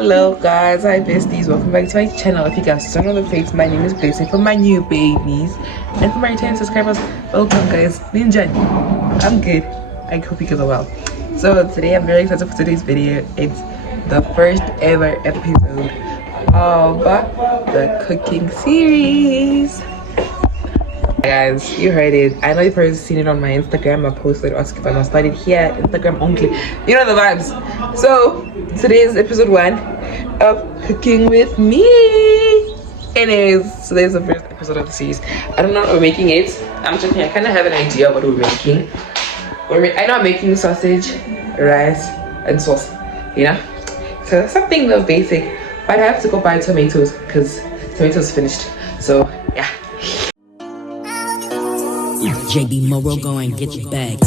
Hello guys, hi besties, welcome back to my channel. If you guys don't know the face, my name is Bday. For my new babies and for my returning subscribers, welcome guys. Ninja, I'm good. I hope you guys are well. So today I'm very excited for today's video. It's the first ever episode of the cooking series. Guys, you heard it. I know you've already seen it on my Instagram. I posted asking if I must start it here, Instagram only. You know the vibes. So today is episode 1 of cooking with me. Anyways, today's the first episode of the series. I don't know what we're making it. I'm checking. I kind of have an idea of what we're making. I know I'm making sausage, rice, and sauce. You know, so something real basic. But I have to go buy tomatoes because tomatoes finished. So yeah. JB Moro, go and get your bag.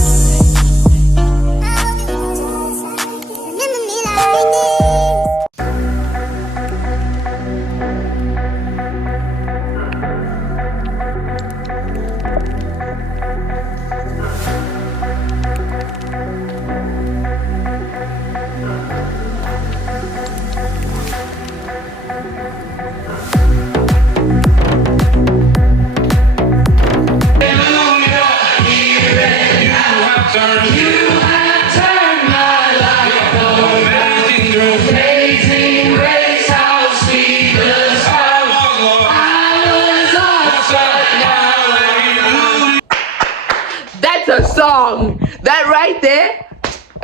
A song that right there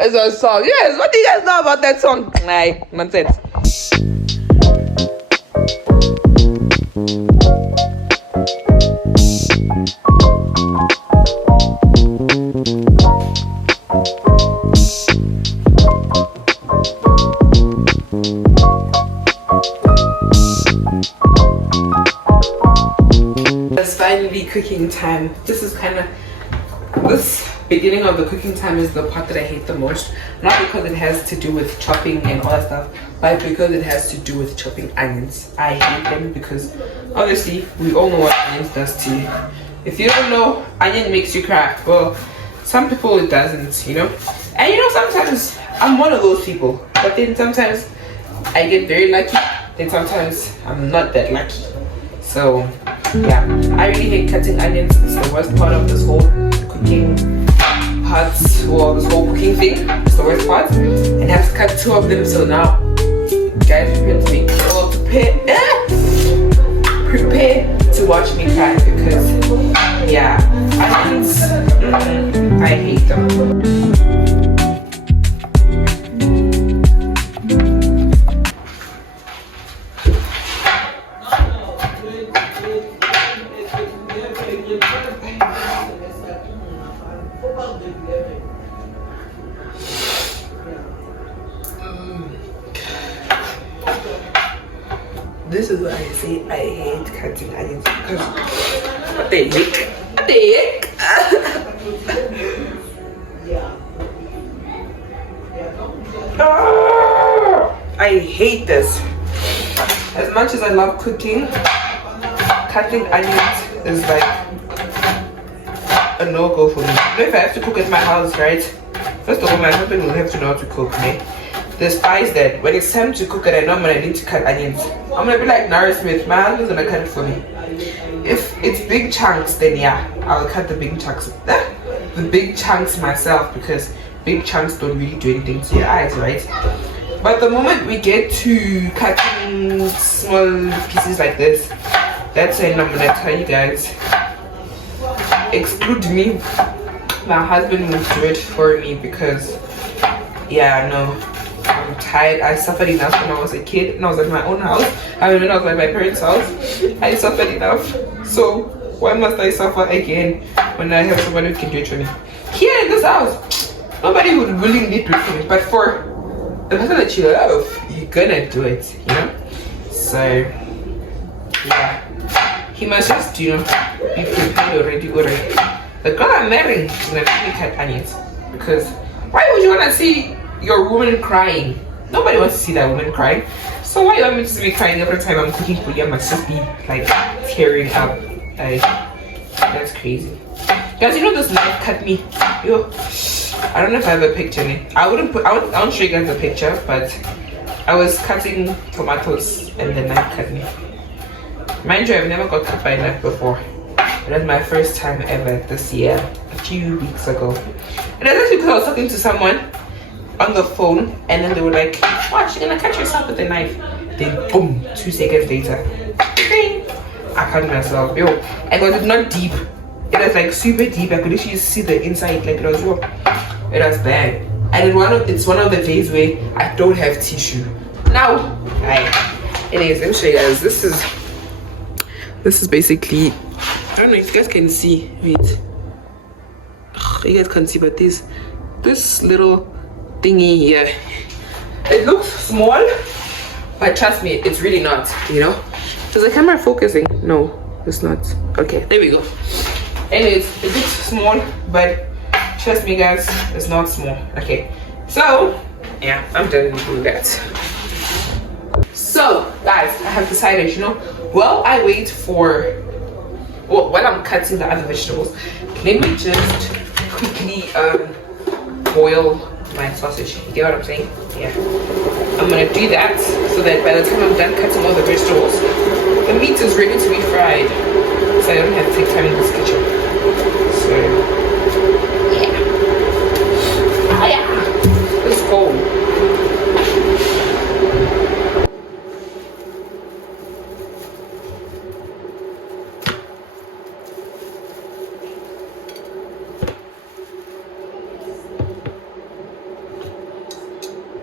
is a song. Yes, what do you guys know about that song? Like nonsense. It's finally cooking time. This is kind of this beginning of the cooking time is the part that I hate the most. Not because it has to do with chopping and all that stuff, but because it has to do with chopping onions. I hate them because obviously we all know what onions does to you. If you don't know, onion makes you cry. Well, some people it doesn't, you know. And you know, sometimes I'm one of those people, but then sometimes I get very lucky, then sometimes I'm not that lucky. So yeah, I really hate cutting onions. It's the worst part of this whole cooking parts, well, this whole cooking thing. It's the worst part, and I have to cut 2 of them. So now guys, prepare to watch me cry because yeah, onions, I hate them. This is why I say I hate cutting onions because what they make. I hate this. As much as I love cooking, cutting onions is like a no-go for me. If I have to cook at my house, right? First of all, my husband will have to know how to cook, me. Despise that, when it's time to cook it, I know when I need to cut onions. I'm gonna be like Nara Smith, my husband's gonna cut it for me. If it's big chunks, then yeah, I'll cut the big chunks. The big chunks myself, because big chunks don't really do anything to your eyes, right? But the moment we get to cutting small pieces like this, that's when I'm gonna tell you guys, exclude me. My husband will do it for me because yeah, no, I'm tired. I suffered enough when I was a kid and I was at my own house. I mean, when I was at my parents' house, I suffered enough. So why must I suffer again when I have somebody who can do it for me? Here in this house, nobody would willingly do it for me. But for the person that you love, you're gonna do it, you know? So yeah, he must just, you know, be prepared already. The girl I'm marrying is gonna make me cut onions because why would you wanna see your woman crying? Nobody wants to see that woman crying. So why do you want me to be crying every time I'm cooking for you? I must just be like tearing up. Like, that's crazy. Guys, you know this knife cut me. Yo, I don't know if I have a picture in it. I won't show you guys a picture, but I was cutting tomatoes and the knife cut me. Mind you, I've never got cut by a knife before. It was my first time ever this year, a few weeks ago. And it was actually because I was talking to someone on the phone, and then they were like, "Watch, you're gonna cut yourself with a knife." Then boom, 2 seconds later, ding, I cut myself. Yo, and it was not deep. It was like super deep. I could actually see the inside, like it was raw. It was bad. And it's one of the days where I don't have tissue. Now, anyways, let me show you guys. This is basically, I don't know if you guys can see. Wait, you guys can't see, but this little thingy here, it looks small, but trust me, it's really not. You know, is the camera focusing? No, it's not. Okay, there we go. Anyways, it looks small, but trust me guys, it's not small. Okay, so yeah, I'm done doing that. So guys, I have decided, you know, while I wait for, well, while I'm cutting the other vegetables, let me just quickly boil my sausage. You get what I'm saying? Yeah, I'm gonna do that so that by the time I'm done cutting all the vegetables, the meat is ready to be fried, so I don't have to take time in this kitchen. So yeah, let's go.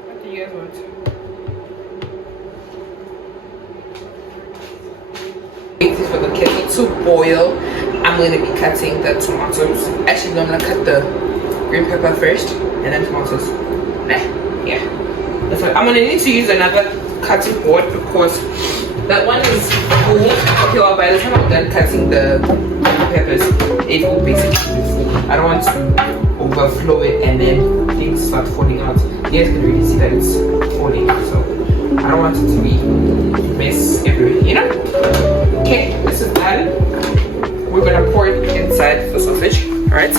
What do you guys want? Waiting for the kettle to boil. I'm going to be cutting the tomatoes. Actually, no, I'm going to cut the green pepper first and then tomatoes. Yeah, that's what I'm going to need to use another cutting board because that one is full. Okay, well, by the time I'm done cutting the peppers, it will basically be full. I don't want to overflow it and then things start falling out. You guys can really see that it's falling, so I don't want it to be mess everywhere, you know? Okay, this is done. We're gonna pour it inside the sausage, alright?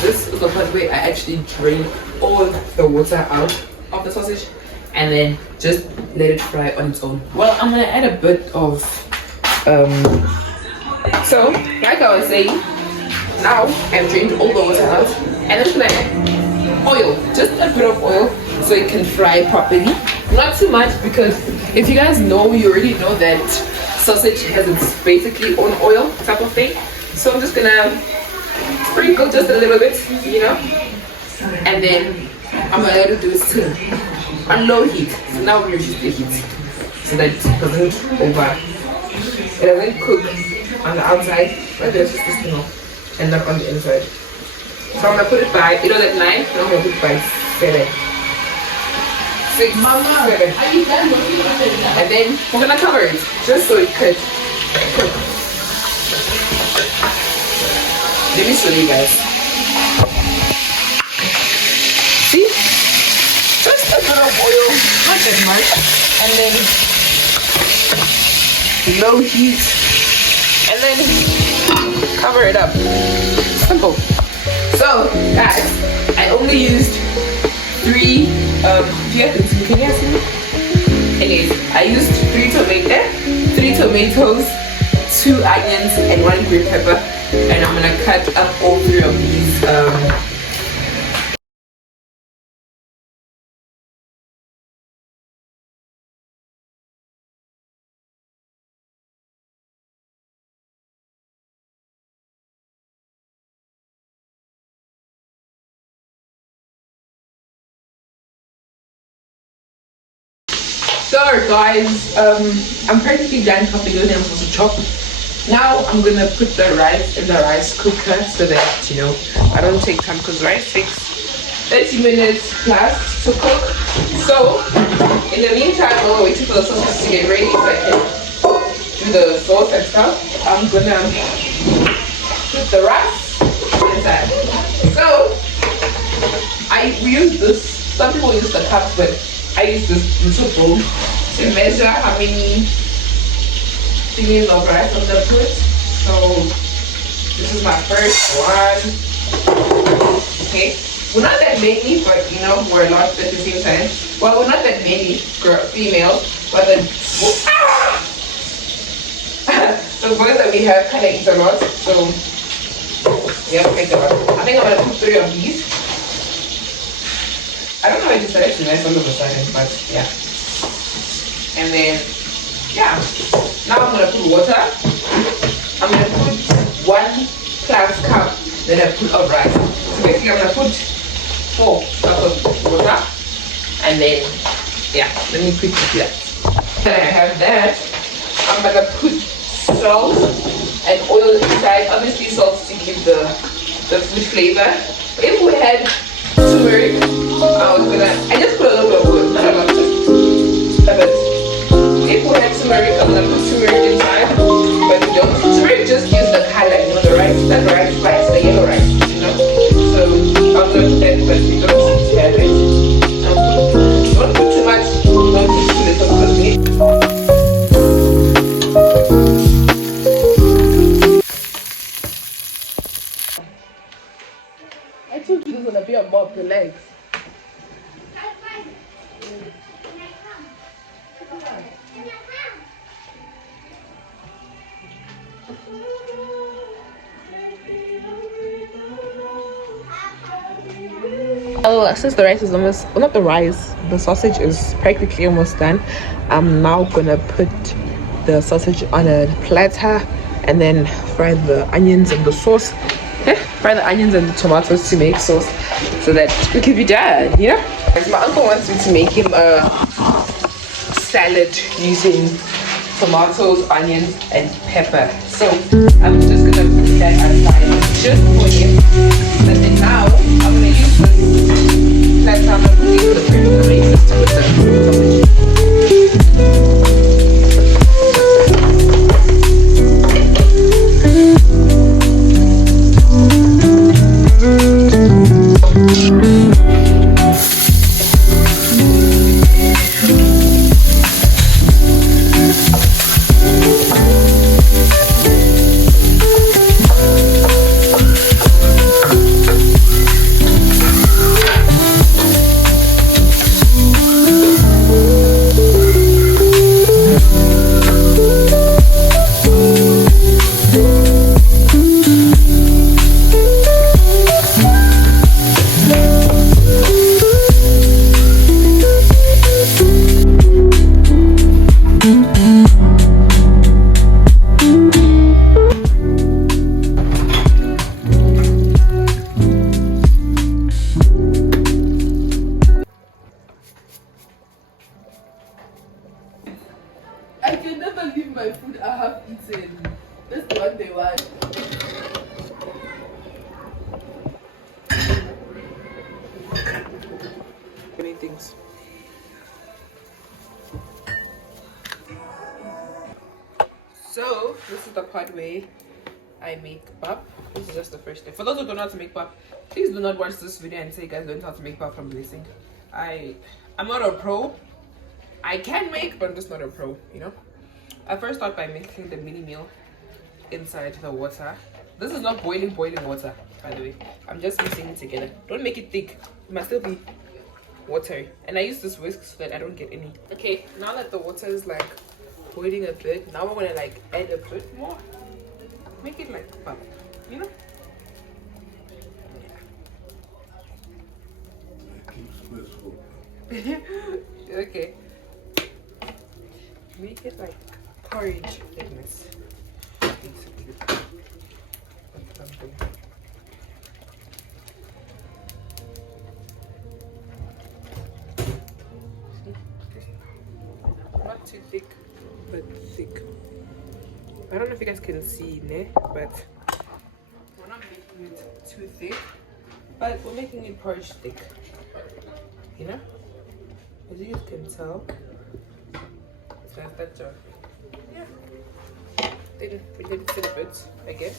This is the part where I actually drain all the water out of the sausage and then just let it fry on its own. Well, I'm gonna add a bit of so like I was saying, now I've drained all the water out and I'm gonna add oil, just a bit of oil so it can fry properly. Not too much, because if you guys know, you already know that sausage has its basically own oil type of thing. So I'm just gonna sprinkle just a little bit, you know, and then I'm gonna let it do its thing on low heat. So now we reduce the heat so that it doesn't cook on the outside, but there's just this thing off and not on the inside. So I'm gonna put it by, you know, that 9, and I'm gonna put it by 7, 6, 7, and then we're gonna cover it just so it could cook. Let me show you guys. See? Just a bit of oil, not that much. And then low heat. And then cover it up. Simple. So, guys, I only used 3, can you see me? Anyways, I used 3 tomatoes, 2 onions, and 1 green pepper. And I'm gonna cut up all 3 of these. So guys, I'm practically done chopping it. I'm supposed to chop. Now I'm gonna put the rice in the rice cooker so that, you know, I don't take time, because rice takes 30 minutes plus to cook. So in the meantime, while we're waiting for the sauces to get ready so I can do the sauce and stuff, I'm gonna put the rice inside. So we use this, some people use the cups, but I use this little bowl to measure how many thingies of rice I'm gonna put. So this is my first one. Okay, we're not that many, but you know, we're a lot at the same time. Well, we're not that many females, but the the boys that we have kind of eat a lot. So yeah, quite a lot. I think I'm gonna put 3 of these. I don't know why I decided to nice all of a sudden, but yeah. And then, yeah. Now I'm gonna put water. I'm gonna put 1+ cup that I put of rice. So basically I'm gonna put 4 cups of water. And then, yeah, let me quickly do that. Then I have that. I'm gonna put salt and oil inside. Obviously salt to give the food flavor. If we had turmeric, I just put a little bit of oil, not a lot. But if we had turmeric, I'm gonna put turmeric inside. But we don't. Turmeric just gives the color, you know, the rice, that rice spice, the yellow rice, you know. So I'm gonna put that, but we don't need to have it. Don't put too much, don't put too little, because we need. I told you this was gonna be above the legs. Oh, since the rice is almost, well, not the rice, the sausage is practically almost done. I'm now gonna put the sausage on a platter and then fry the onions and the sauce. Fry the onions and the tomatoes to make sauce so that it can be done, you know? My uncle wants me to make him a salad using tomatoes, onions, and pepper. So I'm just gonna put that aside just for him. But then now I'm gonna use this platter. I'm gonna put the basis to put the sausage. I can never leave my food I have eaten. That's what they want. Many things. So this is the part where I make pap. This is just the first step. For those who don't know how to make pap, please do not watch this video and say you guys don't know how to make pap from listening. I'm not a pro. I can make, but I'm just not a pro, you know. I first start by mixing the mini meal inside the water. This is not boiling water, by the way. I'm just mixing it together. Don't make it thick. It must still be watery. And I use this whisk so that I don't get any. Okay, now that the water is like boiling a bit, now we're gonna like add a bit more. Make it like pap, you know. Okay. Make it like porridge thickness. Basically. That's something. Not too thick, but thick. I don't know if you guys can see, ne? But we're not making it too thick, but we're making it porridge thick. You know? As you guys can tell, that's that job. Yeah. Then we can fit a bit, I guess.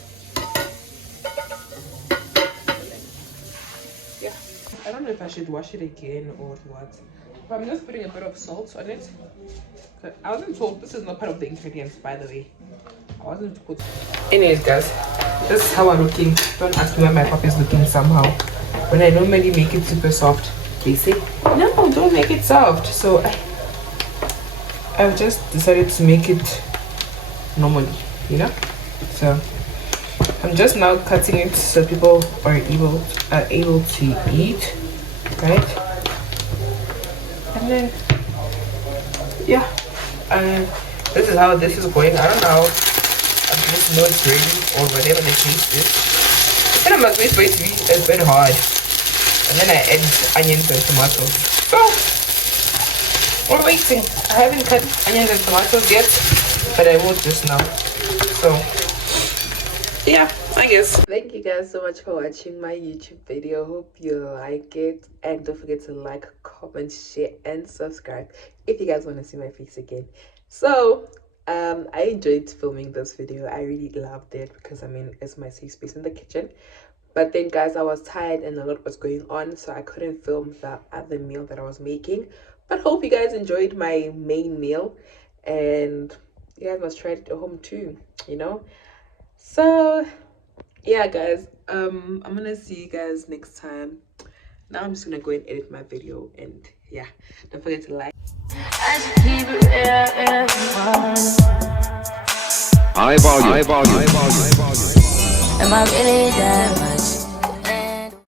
Yeah. I don't know if I should wash it again or what. But I'm just putting a bit of salt on it. I wasn't told, this is not part of the ingredients, by the way. I wasn't to put. Anyways, guys, this is how I'm looking. Don't ask me why my pap is looking somehow. When I normally make it super soft, they say, no, don't make it soft. So I've just decided to make it normally, you know. So I'm just now cutting it so people are able to eat, right? And then yeah, and this is how this is going. I don't know. I just know it's ready or whatever the case is. Then I must wait for it to be a bit hard. And then I add onions and tomatoes. So we're waiting. I haven't cut onions and tomatoes yet, but I will just now. So yeah, I guess. Thank you guys so much for watching my YouTube video. Hope you like it, and don't forget to like, comment, share, and subscribe if you guys want to see my face again. So I enjoyed filming this video. I really loved it because I mean it's my safe space in the kitchen. But then guys, I was tired and a lot was going on, so I couldn't film the other meal that I was making. But hope you guys enjoyed my main meal, and you guys must try it at home too, you know. So yeah guys, I'm gonna see you guys next time. Now I'm just gonna go and edit my video, and yeah, don't forget to like. High volume. Am I really that much?